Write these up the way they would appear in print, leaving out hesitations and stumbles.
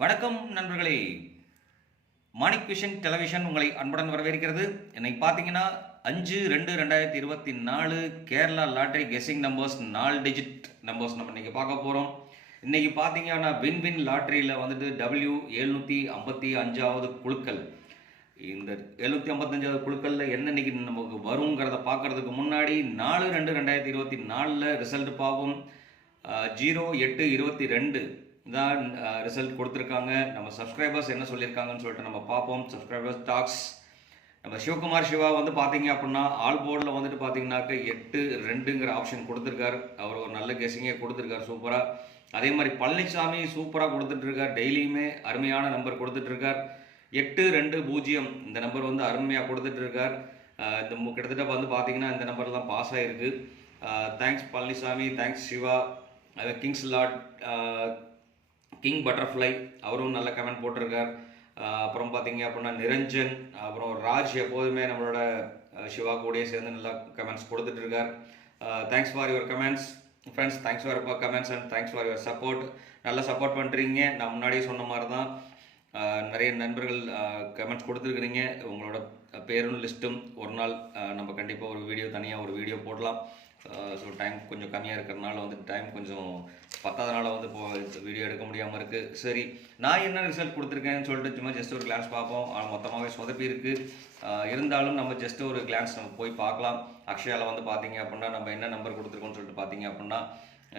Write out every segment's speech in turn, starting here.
வணக்கம் நண்பர்களே. Manik vision television உங்களை அன்புடன் வரவேற்கிறது. இன்னைக்கு பார்த்தீங்கன்னா 5/2/2024 Kerala lottery guessing numbers 4 digit numbers நம்ம இன்னைக்கு பார்க்க போகிறோம். இன்னைக்கு பார்த்தீங்கன்னா வின் லாட்டரியில் வந்துட்டு W755வது குழுக்கள். இந்த 755வது குழுக்களில் என்ன இன்னைக்கு நமக்கு வருங்கிறத பார்க்கறதுக்கு முன்னாடி 4/2/2024 ரிசல்ட் பார்ப்போம். 08/22 தான் ரிசல்ட் கொடுத்துருக்காங்க. நம்ம சப்ஸ்கிரைபர்ஸ் என்ன சொல்லியிருக்காங்கன்னு சொல்லிட்டு நம்ம பார்ப்போம். சப்ஸ்கிரைபர்ஸ் டாக்ஸ் நம்ம சிவகுமார் சிவா வந்து பார்த்தீங்க அப்படின்னா ஆல் போர்டில் வந்துட்டு பார்த்தீங்கன்னாக்க 8-2ங்கிற ஆப்ஷன் கொடுத்துருக்காரு. அவர் ஒரு நல்ல கெஸிங்கே கொடுத்துருக்காரு சூப்பராக. அதே மாதிரி பழனிசாமி சூப்பராக கொடுத்துட்ருக்கார். டெய்லியுமே அருமையான நம்பர் கொடுத்துட்ருக்கார். 8-2-0 இந்த நம்பர் வந்து அருமையாக கொடுத்துட்ருக்கார். இந்த கிட்டத்தட்ட வந்து பார்த்தீங்கன்னா இந்த நம்பர்லாம் பாஸ் ஆகிருக்கு. Thanks Palanisamy, thanks Siva. Kings lot, king butterfly அவரும் நல்ல கமெண்ட் போட்டிருக்கார். அப்புறம் பார்த்தீங்க அப்படின்னா நிரஞ்சன், அப்புறம் ராஜ் எப்போதுமே நம்மளோட சிவா கூடயே சேர்ந்து நல்லா கமெண்ட்ஸ் கொடுத்துட்ருக்கார். Thanks for your comments friends. Thanks for comments and thanks for your support. நல்லா சப்போர்ட் பண்ணுறீங்க. நான் முன்னாடியே சொன்ன மாதிரி தான் நிறைய நண்பர்கள் கமெண்ட்ஸ் கொடுத்துருக்குறீங்க. உங்களோட பேரும் லிஸ்ட்டும் ஒரு நாள் நம்ம கண்டிப்பாக ஒரு வீடியோ தனியாக ஒரு வீடியோ போடலாம். ஸோ டைம் கொஞ்சம் கம்மியாக இருக்கிறதுனால வந்து டைம் கொஞ்சம் பத்தாதனால வந்து இப்போ வீடியோ எடுக்க முடியாமல் இருக்குது. சரி, நான் என்ன ரிசல்ட் கொடுத்துருக்கேன்னு சொல்லிட்டு சும்மா ஜஸ்ட் ஒரு கிளான்ஸ் பார்ப்போம். மொத்தமாகவே சொதப்பி இருக்குது. இருந்தாலும் நம்ம ஜஸ்ட் ஒரு கிளான்ஸ் நம்ம போய் பார்க்கலாம். அக்ஷயாவில் வந்து பார்த்தீங்க அப்படின்னா நம்ம என்ன நம்பர் கொடுத்துருக்கோன்னு சொல்லிட்டு பார்த்தீங்க அப்படின்னா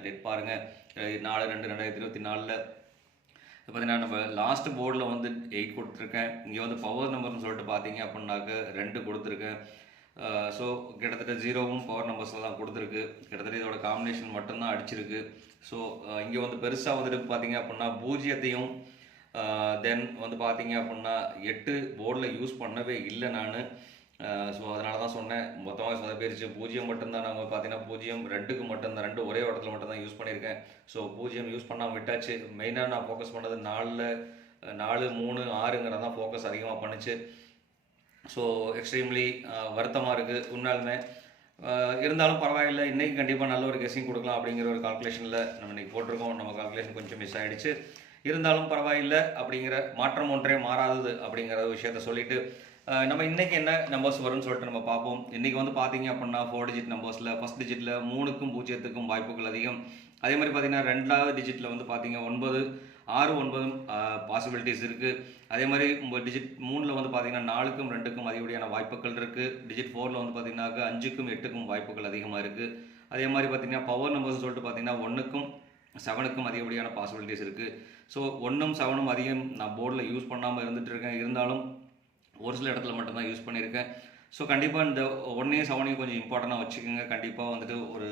டேட் பாருங்கள். 4/2/2024 பார்த்தீங்கன்னா நம்ம லாஸ்ட் போர்டில் வந்து 8 கொடுத்துருக்கேன். இங்கே வந்து பவர் நம்பர்னு சொல்லிட்டு பார்த்தீங்க அப்படின்னாக்க 2 கொடுத்துருக்கேன். ஸோ கிட்டத்தட்ட 0வும் பவர் நம்பர்ஸில் தான் கொடுத்துருக்கு. கிட்டத்தட்ட இதோட காம்பினேஷன் மட்டும்தான் அடிச்சிருக்கு. ஸோ இங்கே வந்து பெருசாக வந்துட்டு பார்த்தீங்க அப்படின்னா 0த்தையும் தென் வந்து பார்த்தீங்க அப்படின்னா 8 போர்டில் யூஸ் பண்ணவே இல்லை நான். ஸோ அதனால தான் சொன்னேன் மொத்தமாக சொதப்பிடுச்சு. 0 மட்டும்தான் நம்ம பார்த்தீங்கன்னா 0-2க்கு மட்டும்தான் 2 ஒரே இடத்துல மட்டும்தான் யூஸ் பண்ணியிருக்கேன். ஸோ 0 யூஸ் பண்ணாமல் விட்டாச்சு. மெயினாக நான் ஃபோக்கஸ் பண்ணது 4-3-6ங்கிறது தான் ஃபோக்கஸ் அதிகமாக பண்ணுச்சு. ஸோ எக்ஸ்ட்ரீம்லி வருத்தமாக இருக்குது உண்மையாலுமே. இருந்தாலும் பரவாயில்லை, இன்றைக்கி கண்டிப்பாக நல்ல ஒரு கெஸ்ஸிங் கொடுக்கலாம் அப்படிங்கிற ஒரு கால்குலேஷனில் நம்ம இன்றைக்கி போட்டிருக்கோம். நம்ம கால்குலேஷன் கொஞ்சம் மிஸ் ஆகிடுச்சு. இருந்தாலும் பரவாயில்லை அப்படிங்கிற மாற்றம் ஒன்றே மாறாதது அப்படிங்கிற விஷயத்த சொல்லிவிட்டு நம்ம இன்றைக்கி என்ன நம்பர்ஸ் வரும்னு சொல்லிட்டு நம்ம பார்ப்போம். இன்றைக்கி வந்து பார்த்தீங்க அப்படின்னா 4 டிஜிட் நம்பர்ஸில் ஃபஸ்ட் டிஜிட்டில் 3க்கும் 0க்கும் வாய்ப்புகள் அதிகம். அதே மாதிரி பார்த்தீங்கன்னா 2வது டிஜிட்டில் வந்து பார்த்தீங்க 9, 6-9 பாசிபிலிட்டிஸ் இருக்குது. அதே மாதிரி டிஜிட் 3ல் வந்து பார்த்தீங்கன்னா 4க்கும் 2க்கும் அதிகப்படியான வாய்ப்புகள் இருக்குது. டிஜிட் 4ல் வந்து பார்த்தீங்கன்னாக்க 5க்கும் 8க்கும் வாய்ப்புகள் அதிகமாக இருக்குது. அதே மாதிரி பார்த்தீங்கன்னா பவர் நம்பர்ஸ் சொல்லிட்டு பார்த்தீங்கன்னா 1க்கும் 7க்கும் அதிகப்படியான பாசிபிலிட்டிஸ் இருக்குது. ஸோ 1ம் 7ம் அதிகம் நான் போர்டில் யூஸ் பண்ணாமல் இருந்துகிட்டு இருக்கேன். இருந்தாலும் ஒரு சில இடத்துல மட்டும்தான் யூஸ் பண்ணியிருக்கேன். ஸோ கண்டிப்பாக இந்த 1 7 கொஞ்சம் இம்பார்ட்டண்ட்டாக வச்சுக்கோங்க. கண்டிப்பாக வந்துட்டு ஒரு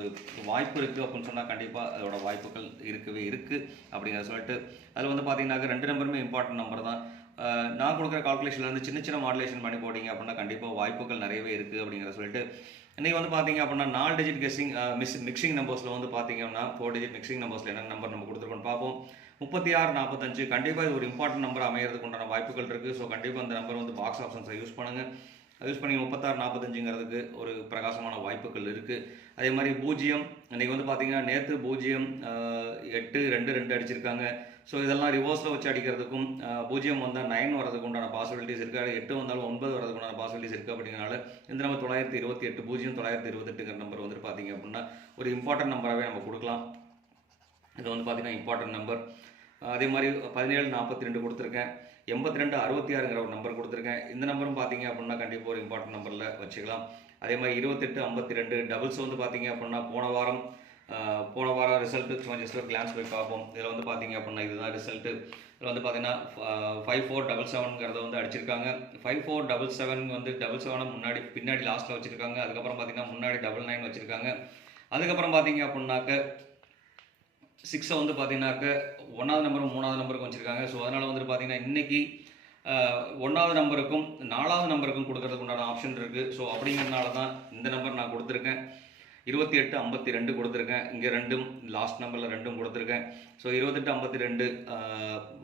வாய்ப்பு இருக்குது அப்படின்னு சொன்னால் கண்டிப்பாக அதோட வாய்ப்புகள் இருக்கவே இருக்குது அப்படிங்கிறத சொல்லிட்டு அதில் வந்து பார்த்தீங்கன்னாக்க 2 நம்பருமே இம்பார்ட்டன்ட் நம்பர் தான். நான் கொடுக்குற கால்குலேஷனில் வந்து சின்ன சின்ன மாடுலேஷன் பண்ணி போட்டிங்க அப்படின்னா கண்டிப்பாக வாய்ப்புகள் நிறையவே இருக்குது அப்படிங்கிறத சொல்லிட்டு இன்றைக்கி வந்து பார்த்தீங்க அப்படின்னா 4 டிஜிட் கெஸ்ஸிங் மிக்சிங் நம்பர்ஸில் வந்து பார்த்தீங்கன்னா 4 டிஜிட் மிக்சிங் நம்பர்ஸில் என்ன நம்பர் நம்ம கொடுத்துருக்கோன்னு பார்ப்போம். 36-45 கண்டிப்பாக இது ஒரு இம்பார்ட்டன்ட் நம்பர் அமைகிறதுக்கு உண்டான வாய்ப்புகள் இருக்குது. ஸோ கண்டிப்பாக அந்த நம்பர் வந்து பாக்ஸ் ஆப்ஷன்ஸை யூஸ் பண்ணுங்கள். யூஸ் பண்ணி 36-45ங்கிறதுக்கு ஒரு பிரகாசமான வாய்ப்புகள் இருக்குது. அதே மாதிரி 0 இன்றைக்கி வந்து பார்த்தீங்கன்னா நேற்று 0-8-2-2 அடிச்சிருக்காங்க. ஸோ இதெல்லாம் ரிவர்ஸில் வச்சு அடிக்கிறதுக்கும் 0 வந்தால் 9 வரதுக்கு உண்டான பாசிபிலிட்டிஸ் இருக்குது. 8 வந்தாலும் 9 வரதுக்கு உண்டான பாசிபிலிட்டிஸ் இருக்குது. அப்படிங்கிறனால இந்த நம்பர் 928 928ங்கிற நம்பர் வந்துட்டு பார்த்தீங்க அப்படின்னா ஒரு இம்பார்ட்டன்ட் நம்பராகவே நம்ம கொடுக்கலாம். இது வந்து பார்த்தீங்கன்னா இம்பார்ட்டன்ட் நம்பர். அதே மாதிரி 17-42 கொடுத்துருக்கேன். 82-66ங்கிற ஒரு நம்பர் கொடுத்துருக்கேன். இந்த நம்பரும் பார்த்தீங்க அப்படின்னா கண்டிப்பாக ஒரு இம்பார்ட்டன்ட் நம்பரில் வச்சுக்கலாம். அதே மாதிரி 28-52 டபுள்ஸ் வந்து பார்த்தீங்க அப்படின்னா போன வாரம் ரிசல்ட்டு சும்மா ஜஸ்ட் ஒரு கிளான்ஸ் போய் பார்ப்போம். இதில் வந்து பார்த்தீங்க அப்படின்னா இதுதான் ரிசல்ட்டு. இதில் வந்து பார்த்தீங்கன்னா 54-77ங்கிறத வந்து அடிச்சிருக்காங்க. 54-77 வந்து 77 முன்னாடி பின்னாடி லாஸ்ட்டில் வச்சுருக்காங்க. அதுக்கப்புறம் பார்த்தீங்கன்னா முன்னாடி 99 வச்சுருக்காங்க. அதுக்கப்புறம் பார்த்தீங்க அப்படின்னாக்க 6 வந்து பார்த்தீங்கன்னாக்க 1வது நம்பரும் 3வது நம்பருக்கும் வச்சுருக்காங்க. ஸோ அதனால் வந்துட்டு பார்த்தீங்கன்னா இன்றைக்கி 1வது நம்பருக்கும் 4வது நம்பருக்கும் கொடுக்கறதுக்கு உண்டான ஆப்ஷன் இருக்குது. ஸோ அப்படிங்கிறதுனால தான் இந்த நம்பர் நான் கொடுத்துருக்கேன். 28-52 கொடுத்துருக்கேன். இங்கே 2ம் லாஸ்ட் நம்பரில் 2ம் கொடுத்துருக்கேன். ஸோ 28-52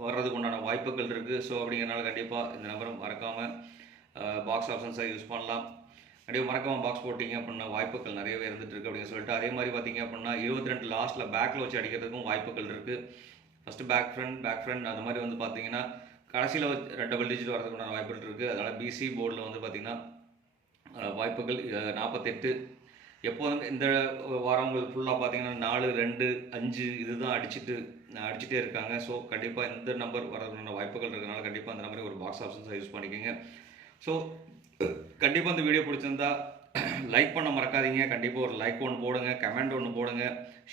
வர்றதுக்கு உண்டான வாய்ப்புகள் இருக்குது. ஸோ அப்படிங்கிறனால கண்டிப்பாக இந்த நம்பரும் மறக்காமல் பாக்ஸ் ஆப்ஷன்ஸை யூஸ் பண்ணலாம். கண்டிப்பாக மறக்காமல் பாக்ஸ் போட்டிங்க அப்படின்னா வாய்ப்புகள் நிறையவே இருந்துகிட்டு இருக்குது அப்படின்னு சொல்லிட்டு அதே மாதிரி பார்த்தீங்க அப்படின்னா 22 லாஸ்ட்டில் பேக்கில் வச்சு அடிக்கிறதுக்கும் வாய்ப்புகள் இருக்குது. ஃபஸ்ட்டு பேக் ஃப்ரண்ட் அந்த மாதிரி வந்து பார்த்தீங்கன்னா கடைசியில் டபுள் டிஜிட் வரதுக்குண்டான வாய்ப்புகள் இருக்குது. அதனால் பிசி போர்டில் வந்து பார்த்திங்கன்னா வாய்ப்புகள் 48. எப்போதும் இந்த வாரங்கள் ஃபுல்லாக பார்த்தீங்கன்னா 4, 2, 5 இதுதான் அடிச்சுட்டே இருக்காங்க. ஸோ கண்டிப்பாக இந்த நம்பர் வரதுக்குண்டான வாய்ப்புகள் இருக்கிறதுனால கண்டிப்பாக அந்த நம்பரை ஒரு பாக்ஸ் ஆப்ஷன்ஸை யூஸ் பண்ணிக்கோங்க. ஸோ கண்டிப்பாக இந்த வீடியோ பிடிச்சிருந்தா லைக் பண்ண மறக்காதீங்க. கண்டிப்பாக ஒரு லைக் ஒன்று போடுங்க, கமெண்ட் ஒன்று போடுங்க,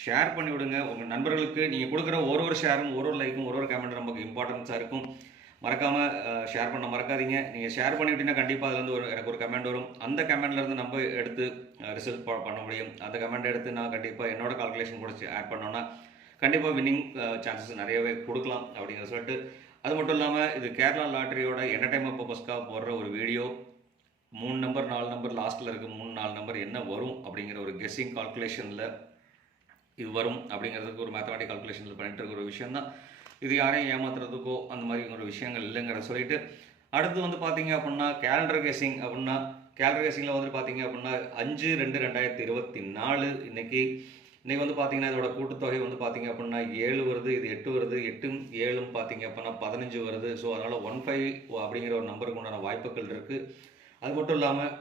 ஷேர் பண்ணி விடுங்க. உங்கள் நண்பர்களுக்கு நீங்கள் கொடுக்குற ஒரு ஷேரும் ஒரு லைக்கும் ஒரு கமெண்ட்டும் நமக்கு இம்பார்ட்டன்ஸாக இருக்கும். மறக்காமல் ஷேர் பண்ண மறக்காதீங்க. நீங்கள் ஷேர் பண்ணிவிட்டீங்கன்னா கண்டிப்பாக அதுலேருந்து எனக்கு ஒரு கமெண்ட் வரும். அந்த கமெண்ட்லேருந்து நம்ம எடுத்து ரிசல்ட் பண்ண முடியும். அந்த கமெண்ட் எடுத்து நான் கண்டிப்பாக என்னோட கால்குலேஷன் கூட ஆட் பண்ணோன்னா கண்டிப்பாக வின்னிங் சான்சஸ் நிறையவே கொடுக்கலாம் அப்படிங்கிற சொல்லிட்டு, அது மட்டும் இல்லாமல் இது கேரளா லாட்டரியோட என்டர்டைன்மெண்ட் பர்பஸ்க்காக போடுற ஒரு வீடியோ. 3 நம்பர் 4 நம்பர் லாஸ்ட்டில் இருக்குது. 3 4 நம்பர் என்ன வரும் அப்படிங்கிற ஒரு கெஸ்ஸிங் கால்குலேஷனில் இது வரும் அப்படிங்கிறதுக்கு ஒரு மேத்தமெட்டிக் கால்குலேஷனில் பண்ணிட்டு இருக்கிற ஒரு விஷயம் தான். இது யாரையும் ஏமாத்துறதுக்கோ அந்த மாதிரி ஒரு விஷயங்கள் இல்லைங்கிற சொல்லிட்டு, அடுத்து வந்து பார்த்தீங்க அப்படின்னா கேலண்டர் கேஸிங்கில் வந்து பார்த்தீங்க அப்படின்னா 5/2/2024 இன்னைக்கு வந்து பார்த்தீங்கன்னா இதோட கூட்டுத்தொகை வந்து பார்த்தீங்க அப்படின்னா 7 வருது. இது 8 வருது. 8ம் 7ம் பார்த்தீங்க அப்படின்னா 15 வருது. ஸோ அதனால் 15 அப்படிங்கிற ஒரு நம்பருக்கு உண்டான வாய்ப்புகள் இருக்குது. அது மட்டும் இல்லாமல்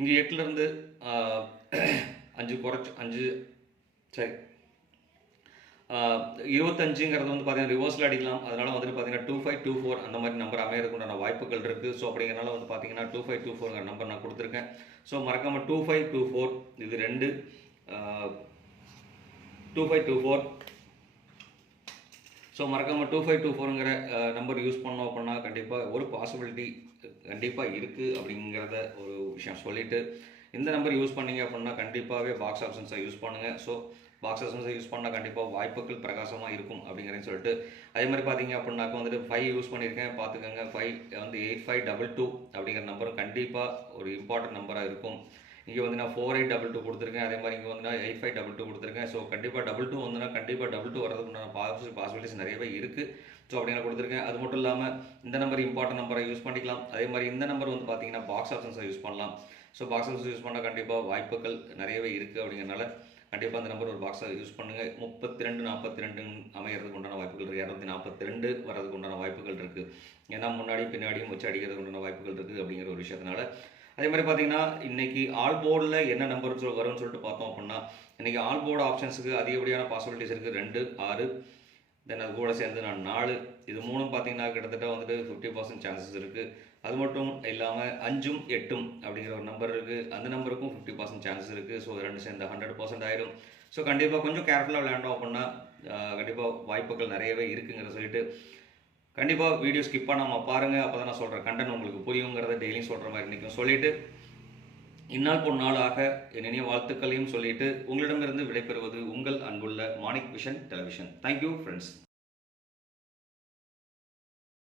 இங்கே 8லேருந்து 5 குறைச்சி 5 சரி 25ங்கிறது வந்து பார்த்தீங்கன்னா ரிவர்ஸில் அடிக்கலாம். அதனால் வந்துட்டு பார்த்தீங்கன்னா 2524 அந்த மாதிரி நம்பர் அமையறதுக்குண்டான வாய்ப்புகள் இருக்குது. ஸோ அப்படிங்கிறனால வந்து பார்த்தீங்கன்னா 2524ங்கிற நம்பர் நான் கொடுத்துருக்கேன். ஸோ மறக்காமல் 2524 இது 2 2524. ஸோ மறக்காமல் 2524ங்கிற நம்பர் யூஸ் பண்ணோம் அப்படின்னா கண்டிப்பாக ஒரு பாசிபிலிட்டி கண்டிப்பாக இருக்குது அப்படிங்கிறத ஒரு விஷயம் சொல்லிவிட்டு, இந்த நம்பர் யூஸ் பண்ணிங்க அப்படின்னா கண்டிப்பாகவே பாக்ஸ் ஆப்ஷன்ஸை யூஸ் பண்ணுங்கள். ஸோ பாக்ஸ் ஆப்ஷன்ஸை யூஸ் பண்ணால் கண்டிப்பாக வாய்ப்புகள் பிரகாசமாக இருக்கும் அப்படிங்கிறேன்னு சொல்லிட்டு, அதே மாதிரி பார்த்தீங்க அப்படின்னாக்க வந்துட்டு 5 யூஸ் பண்ணியிருக்கேன் பார்த்துக்கோங்க. 5 வந்து 8522 அப்படிங்கிற நம்பரும் கண்டிப்பாக ஒரு இம்பார்ட்டன்ட் நம்பராக இருக்கும். இங்கே வந்து நான் 4822 கொடுத்துருக்கேன். அதே மாதிரி இங்கே வந்து நான் 8522 கொடுத்துருக்கேன். ஸோ கண்டிப்பாக 22 வந்துன்னா கண்டிப்பாக 22 வரதுக்குண்டான பாசிபிலிட்டிஸ் நிறையவே இருக்குது. ஸோ அப்படிங்கிற கொடுத்துருக்கேன். அது மட்டும் இல்லாமல் இந்த நம்பர் இம்பார்ட்டன்ட் நம்பரை யூஸ் பண்ணிக்கலாம். அதே மாதிரி இந்த நம்பர் வந்து பார்த்தீங்கன்னா பாக்ஸ் ஆப்ஷன்ஸை யூஸ் பண்ணலாம். ஸோ பாக்ஸ் ஆப்ஷன்ஸ் யூஸ் பண்ணால் கண்டிப்பாக வாய்ப்புகள் நிறையவே இருக்குது அப்படிங்கிறனால கண்டிப்பாக அந்த நம்பர் ஒரு பாக்ஸை யூஸ் பண்ணுங்கள். 3242 அமைகிறதுக்கு உண்டான வாய்ப்புகள் இருக்குது. 242 வரதுக்கு உண்டான வாய்ப்புகள் இருக்குது. ஏன்னா முன்னாடியும் பின்னாடியும் வச்சு அடிக்கிறதுக்கு உண்டான வாய்ப்புகள் இருக்குது அப்படிங்கிற ஒரு விஷயத்தினால. அதே மாதிரி பார்த்தீங்கன்னா இன்றைக்கி ஆல் போர்டில் என்ன நம்பர் வரும்னு சொல்லிட்டு பார்த்தோம் அப்படின்னா, இன்றைக்கி ஆல் போர்டு ஆப்ஷன்ஸுக்கு அதிகப்படியான பாசிபிலிட்டிஸ் இருக்குது. 2, 6, தென் அது கூட சேர்ந்து நான் 4, இது 3ம் பார்த்தீங்கன்னா கிட்டத்தட்ட வந்துட்டு 50% சான்சஸ் இருக்குது. அது மட்டும் இல்லாமல் 5ம் 8ம் அப்படிங்கிற ஒரு நம்பர் இருக்குது. அந்த நம்பருக்கும் 50% சான்சஸ் இருக்குது. ஸோ 2 சேர்ந்து 100% ஆயிடும். ஸோ கண்டிப்பாக கொஞ்சம் கேர்ஃபுல்லாக விளையாண்டோம் அப்படின்னா கண்டிப்பாக வாய்ப்புகள் நிறையவே இருக்குங்கிற சொல்லிட்டு, கண்டிப்பாக வீடியோ ஸ்கிப் பண்ணாமல் பாருங்கள். அப்போ தான் நான் சொல்கிற கண்டென்ட் உங்களுக்கு புரியுங்கிறத டெய்லியும் சொல்கிற மாதிரி இன்றைக்கும் சொல்லிவிட்டு, இந்நாள் பொன் நாளாக என்னைய வாழ்த்துக்களையும் சொல்லிட்டு உங்களிடமிருந்து விடைபெறுவது உங்கள் அன்புள்ள Manik vision television. Thank you friends.